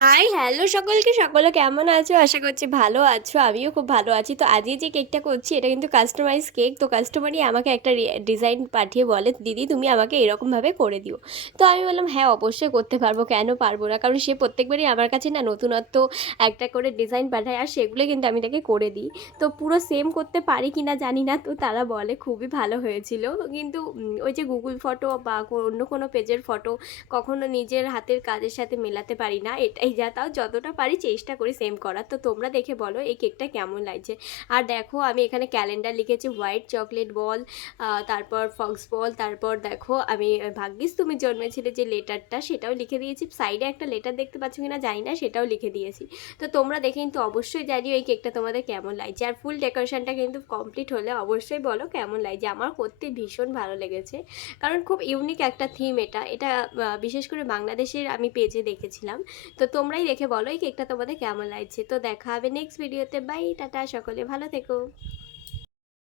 High, hello সকলকে। সকলে কেমন আছো? আশা করছি ভালো আছো। আমিও খুব ভালো আছি। তো আজকে যে কেকটা করছি এটা কিন্তু কাস্টমাইজ কেক। তো কাস্টমারই আমাকে একটা ডিজাইন পাঠিয়ে বলে, "দিদি তুমি আমাকে এরকমভাবে করে দিও।" তো আমি বললাম, "হ্যাঁ, অবশ্যই করতে পারবো। কেন পারবো না?" কারণ সে প্রত্যেকবারই আমার কাছে না নতুনত্ব একটা করে ডিজাইন পাঠায় আর সেগুলো কিন্তু আমি তাকে করে দিই। তো পুরো সেম করতে পারি কিনা জানি না। তো তারা বলে খুবই ভালো হয়েছিল। কিন্তু ওই যে গুগল ফটো বা অন্য কোনো পেজের ফটো কখনো নিজের হাতের কাজের সাথে মেলাতে পারি না, এটাই যা। তাও যতটা পারি চেষ্টা করি সেম করার। তো তোমরা দেখে বলো এই কেকটা কেমন লাগছে। আর দেখো আমি এখানে ক্যালেন্ডার লিখেছি, হোয়াইট চকলেট বল, তারপর ফক্স বল, তারপর দেখো আমি ভাগ্যিস তুমি জন্মেছিলে যে লেটারটা সেটাও লিখে দিয়েছি। সাইডে একটা লেটার দেখতে পাচ্ছ কিনা জানি না, সেটাও লিখে দিয়েছি। তো তোমরা দেখে কিন্তু অবশ্যই জানিও এই কেকটা তোমাদের কেমন লাগছে। আর ফুল ডেকোরেশনটা কিন্তু কমপ্লিট হলে অবশ্যই বলো কেমন লাগছে। আমার করতে ভীষণ ভালো লেগেছে, কারণ খুব ইউনিক একটা থিম এটা। এটা বিশেষ করে বাংলাদেশের আমি পেজে দেখেছিলাম। তো তোমরাই দেখে বলো এই কেকটা তোমাদের কেমন লাগছে। তো দেখা হবে নেক্সট ভিডিওতে। বাই, টাটা, সকলে ভালো থেকো।